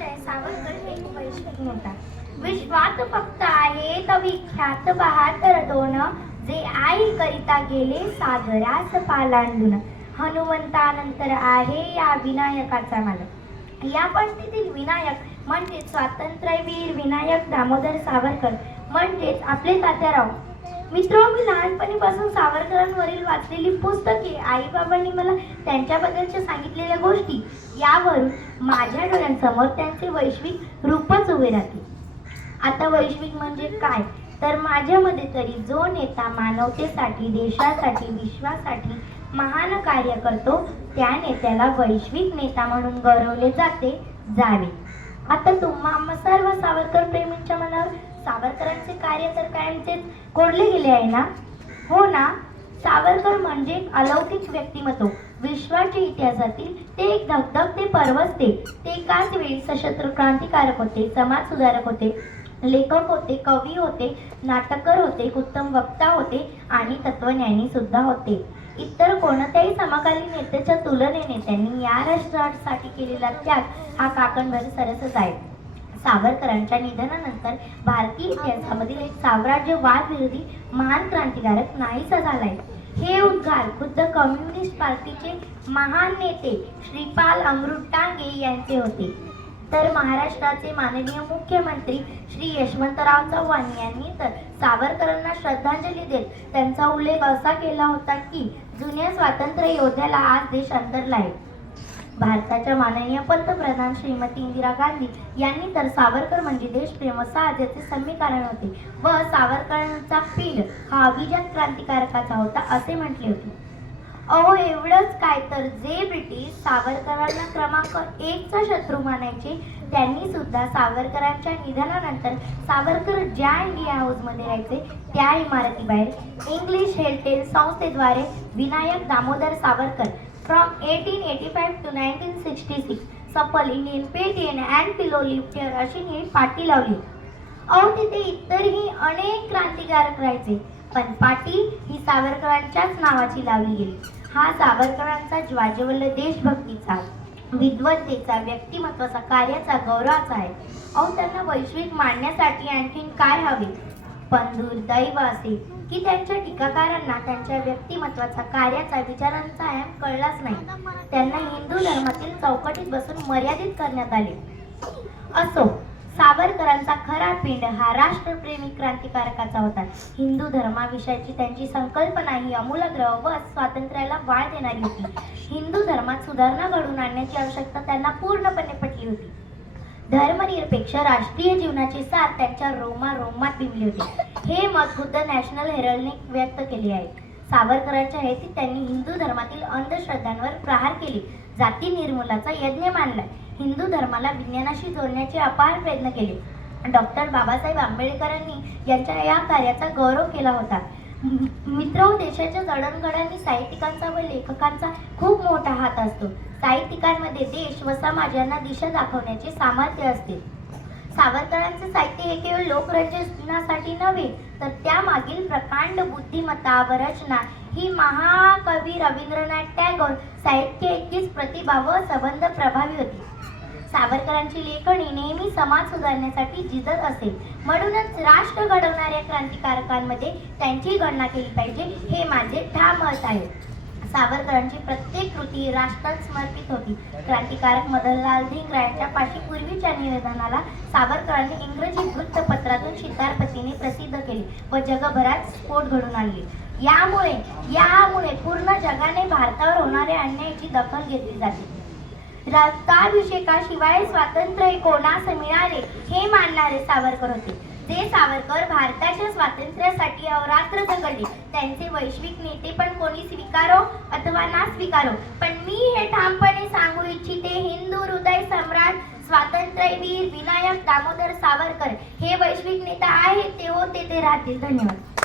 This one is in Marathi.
सावरकर हे एक वैश्विक विश्वात फक्त आहे तर विख्यात बहादर दोन. जे आई करिता गेले सागरास पालांडून. हनुमंतानंतर आहे या विनायकाचा मालक. या पंक्तीतील विनायक म्हणजेच स्वातंत्र्यवीर विनायक दामोदर सावरकर म्हणजेच आपले तात्याराव. मित्र मी लहानपणीपासून सावरकरांवरील वाचलेली पुस्तके आईबाबांनी मला त्यांच्याबद्दलच्या सांगितलेल्या गोष्टी यावरून माझ्या डोळ्यांसमोर त्यांचे वैश्विक रूपच उभे राहते आता वैश्विक म्हणजे काय? तर माझ्यामध्ये तरी जो नेता मानवतेसाठी देशासाठी विश्वासाठी महान कार्य करतो त्या नेत्याला वैश्विक नेता म्हणून गौरवले जाते जावे. आता तुम्हा सर्व सावरकर प्रेमींच्या मनावर सावरकरांचे कार्य तर कायमचेच कोडले गेले आहे ना? हो ना? सावरकर म्हणजे अलौकिक व्यक्तिमत्व. विश्वाच्या इतिहासातील ते एक धगधगते पर्वत ते. ते एकाच वेळी सशस्त्र क्रांतिकारक होते समाज सुधारक होते लेखक होते कवी होते नाटककार होते उत्तम वक्ता होते आणि तत्वज्ञानी सुद्धा होते. इतर कोणत्याही समकालीन नेत्याच्या तुलनेने त्यांनी या राष्ट्रासाठी केलेला त्याग हा काकणभर सरसच आहे. सावरकरांच्या निधनानंतर भारतीय इतिहासामधील एक साम्राज्यवाद विरोधी महान क्रांतिकारक नाहीसा झालाय. हे उद्गार खुद्द कम्युनिस्ट पार्टीचे महान नेते श्रीपाल अमृत टांगे यांचे होते. तर महाराष्ट्राचे माननीय मुख्यमंत्री श्री यशवंतराव चव्हाण यांनी तर सावरकरांना श्रद्धांजली देत त्यांचा उल्लेख असा केला होता की जुन्या स्वातंत्र्य योद्ध्याला आज देश अंतरला आहे. भारताच्या माननीय पंतप्रधान श्रीमती इंदिरा गांधी यांनी तर सावरकर म्हणजे देशप्रेम असा समीकरण होते. व सावरकरांचा पीड हा अभिजात क्रांतिकारकाचा होता असे म्हटले होते. अहो एवढंच काय तर जे ब्रिटिश सावरकरांना क्रमांक एकचा शत्रू मानायचे त्यांनी सुद्धा सावरकरांच्या निधनानंतर सावरकर ज्या इंडिया हाऊसमध्ये राहायचे त्या इमारतीबाहेर इंग्लिश हेरिटेज संस्थेद्वारे Vinayak Damodar Savarkar from eighteen eighty five to sixty six सफल इंडियन पेटियन अँड पिलो लिफ्टर अशी नीट पाटी लावली. अहो तिथे इतरही अनेक क्रांतिकारक राहायचे पण पाटी ही सावरकरांच्याच नावाची लावली गेली. हा सावरकरांचा ज्वाजवल्ल देशभक्तीचा विद्वत्तेचा व्यक्तिमत्वाचा कार्याचा गौरवाचा आहे. अहो त्यांना वैश्विक मांडण्यासाठी आणखीन काय हवे? पण दुर्दैव असे की त्यांच्या टीकाकारांना त्यांच्या व्यक्तिमत्वाचा कार्याचा विचारांचा आयाम कळलाच नाही. त्यांना हिंदू धर्मातील चौकटीत बसून मर्यादित करण्यात आले. असो सावरकरांचा खरा पिंड हा राष्ट्रप्रेमी क्रांतिकारकाचा होता. हिंदू धर्माविषयीची त्यांची संकल्पना ही अमूलाग्र व स्वातंत्र्याला वाळ देणारी होती. हिंदू धर्मात सुधारणा घडवून आणण्याची आवश्यकता त्यांना पूर्णपणे पटली होती. धर्मनिरपेक्ष राष्ट्रीय जीवनाची साथ त्यांच्या रोमा रोमात बिंबली होती. हे मत खुद्द नॅशनल हेरल्डने व्यक्त केले आहे. सावरकरांच्या हेतीत त्यांनी हिंदू धर्मातील अंधश्रद्धांवर प्रहार केले. जाती निर्मूलाचा यज्ञ मानला. हिंदू धर्माला विज्ञानाशी जोडण्याचे अपार प्रयत्न केले. डॉक्टर बाबासाहेब आंबेडकरांनी यांच्या या कार्याचा गौरव केला होता. मित्र हो, देशाच्या जडणघडणी साहित्यिकांचा व लेखकांचा खूप मोठा हात असतो. साहित्यिकांमध्ये देश व समाज यांना दिशा दाखवण्याचे सामर्थ्य असते. सावरकरांचे साहित्य हे केवळ लोकरचनासाठी नव्हे तर त्यामागील प्रकांड बुद्धिमत्ता व रचना ही महाकवी रवींद्रनाथ टागोर साहित्य इतकीच प्रतिभा व संबंध प्रभावी होती. सावरकरांची लेखणी नेहमी समाज सुधारण्यासाठी झिजत असेल. म्हणूनच राष्ट्र घडवणाऱ्या क्रांतिकारकांमध्ये त्यांची गणना केली पाहिजे हे माझे ठाम मत आहे. सावरकरांची प्रत्येक कृती राष्ट्रात समर्पित होती. क्रांतिकारक मदनलाल धिंगरा यांच्या पाशी पूर्वीच्या निवेदनाला सावरकरांनी इंग्रजी वृत्तपत्रातून शितारपतीने प्रसिद्ध केले व जगभरात स्फोट घडून आणले. यामुळे यामुळे पूर्ण जगाने भारतावर होणाऱ्या अन्यायाची दखल घेतली जाते. राष्ट्राभिषेकाशिवाय स्वातंत्र्य कोणास मिळाले हे मानणारे सावरकर होते. जे सावरकर भारताच्या स्वातंत्र्यासाठी अवरात्र झगडले. त्यांचे वैश्विक नेते पण कोणी स्वीकारो अथवा ना स्वीकारो. पण मी हे ठामपणे सांगू इच्छिते हिंदू हृदय सम्राट स्वातंत्र्यवीर विनायक दामोदर सावरकर हे वैश्विक नेता आहेत ते होते ते राहतील. धन्यवाद.